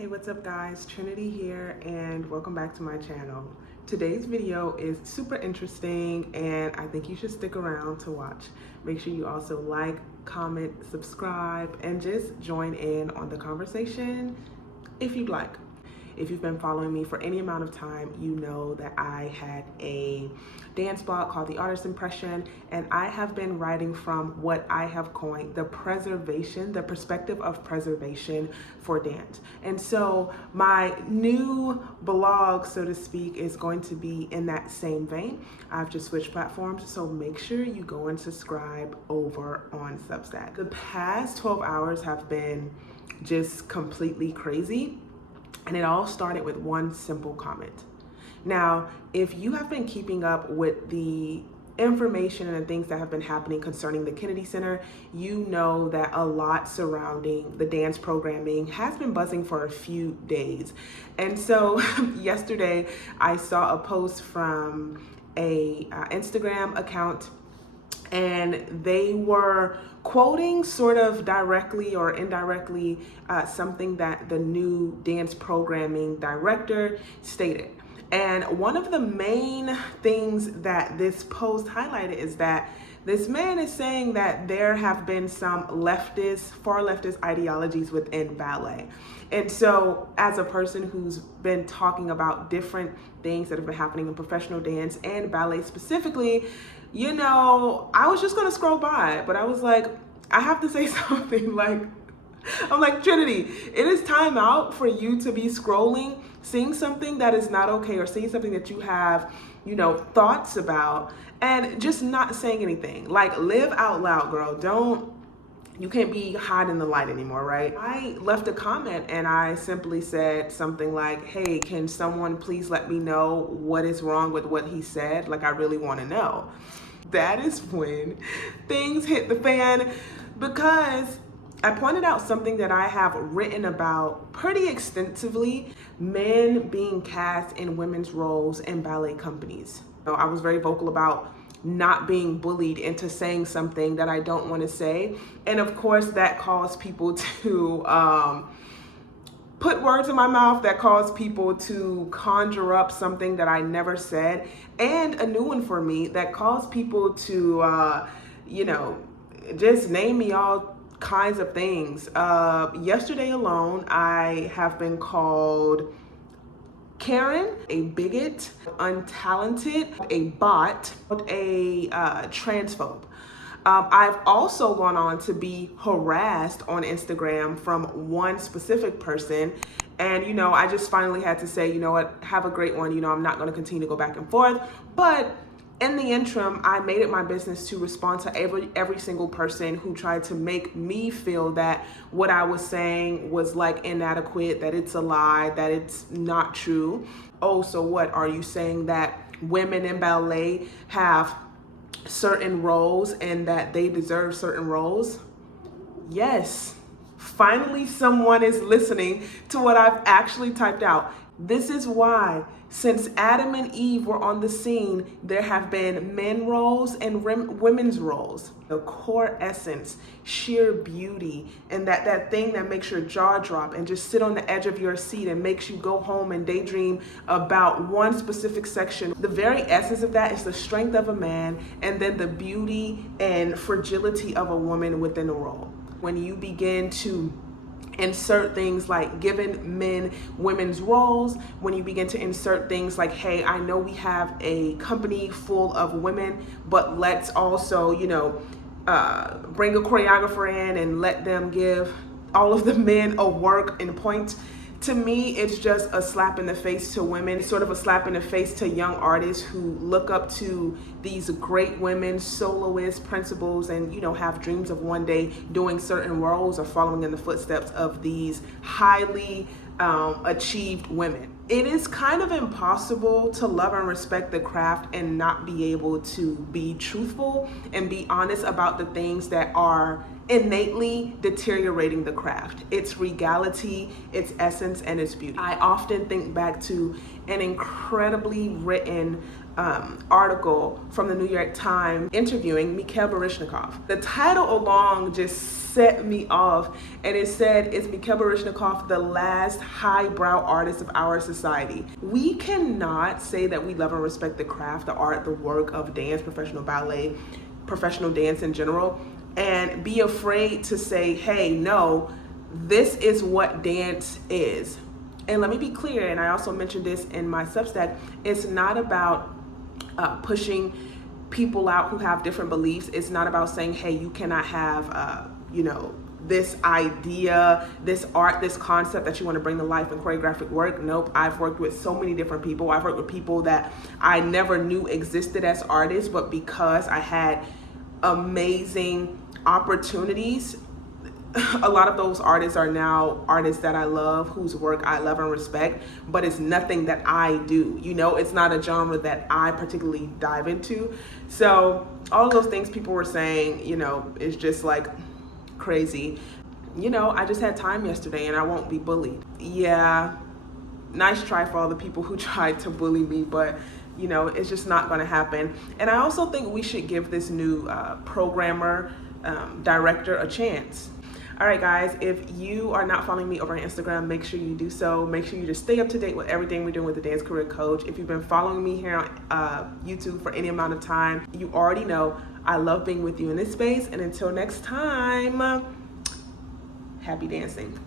Hey, what's up guys? Trinity here and welcome back to my channel. Today's video is super interesting and I think you should stick around to watch. Make sure you also like, comment, subscribe, and just join in on the conversation if you'd like. If you've been following me for any amount of time, you know that I had a dance blog called The Artist Impression, and I have been writing from what I have coined the perspective of preservation for dance. And so my new blog, so to speak, is going to be in that same vein. I've just switched platforms, so make sure you go and subscribe over on Substack. The past 12 hours have been just completely crazy. And it all started with one simple comment. Now, if you have been keeping up with the information and the things that have been happening concerning the Kennedy Center, you know that a lot surrounding the dance programming has been buzzing for a few days. And so yesterday I saw a post from a Instagram account, and they were quoting sort of directly or indirectly something that the new dance programming director stated. And one of the main things that this post highlighted is that this man is saying that there have been some far leftist ideologies within ballet. And so as a person who's been talking about different things that have been happening in professional dance and ballet specifically, you know, I was just gonna scroll by, but I was like, I have to say something. I'm like, Trinity, it is time out for you to be scrolling, seeing something that is not okay, or seeing something that you have, you know, thoughts about, and just not saying anything. Like, live out loud, girl. You can't be hiding the light anymore, right? I left a comment and I simply said something like, hey, can someone please let me know what is wrong with what he said? Like, I really want to know. That is when things hit the fan, because I pointed out something that I have written about pretty extensively: men being cast in women's roles in ballet companies. So I was very vocal about not being bullied into saying something that I don't want to say. And of course that caused people to put words in my mouth, that caused people to conjure up something that I never said, and a new one for me that caused people to, you know, just name me all kinds of things. Yesterday alone, I have been called Karen, a bigot, untalented, a bot, a transphobe. I've also gone on to be harassed on Instagram from one specific person. And, you know, I just finally had to say, you know what, have a great one. You know, I'm not going to continue to go back and forth. But in the interim, I made it my business to respond to every single person who tried to make me feel that what I was saying was like inadequate, that it's a lie, that it's not true. Oh, so what? Are you saying that women in ballet have certain roles and that they deserve certain roles? Yes. Finally, someone is listening to what I've actually typed out. This is why, since Adam and Eve were on the scene, there have been men roles and women's roles. The core essence, sheer beauty, and that thing that makes your jaw drop and just sit on the edge of your seat and makes you go home and daydream about one specific section. The very essence of that is the strength of a man, and then the beauty and fragility of a woman within a role. When you begin to insert things like giving men women's roles, when you begin to insert things like, hey, I know we have a company full of women, but let's also, you know, bring a choreographer in and let them give all of the men a work and point. To me, it's just a slap in the face to women, sort of a slap in the face to young artists who look up to these great women, soloists, principals, and, you know, have dreams of one day doing certain roles or following in the footsteps of these highly achieved women. It is kind of impossible to love and respect the craft and not be able to be truthful and be honest about the things that are innately deteriorating the craft, its regality, its essence, and its beauty. I often think back to an incredibly written article from the New York Times interviewing Mikhail Baryshnikov. The title alone just set me off, and it said, "Is Mikhail Baryshnikov the last highbrow artist of our society?" We cannot say that we love and respect the craft, the art, the work of dance, professional ballet, professional dance in general, and be afraid to say, hey, no, this is what dance is. And let me be clear, and I also mentioned this in my Substack, it's not about pushing people out who have different beliefs. It's not about saying, hey, you cannot have, this idea, this art, this concept that you want to bring to life in choreographic work. Nope. I've worked with so many different people. I've worked with people that I never knew existed as artists, but because I had amazing opportunities, a lot of those artists are now artists that I love, whose work I love and respect, but it's nothing that I do. It's not a genre that I particularly dive into. So all of those things people were saying, is just like crazy. I just had time yesterday and I won't be bullied. Yeah, nice try for all the people who tried to bully me, but it's just not going to happen. And I also think we should give this new programmer, director a chance. All right, guys, if you are not following me over on Instagram, make sure you do so. Make sure you just stay up to date with everything we're doing with the Dance Career Coach. If you've been following me here on YouTube for any amount of time, you already know I love being with you in this space. And until next time, happy dancing.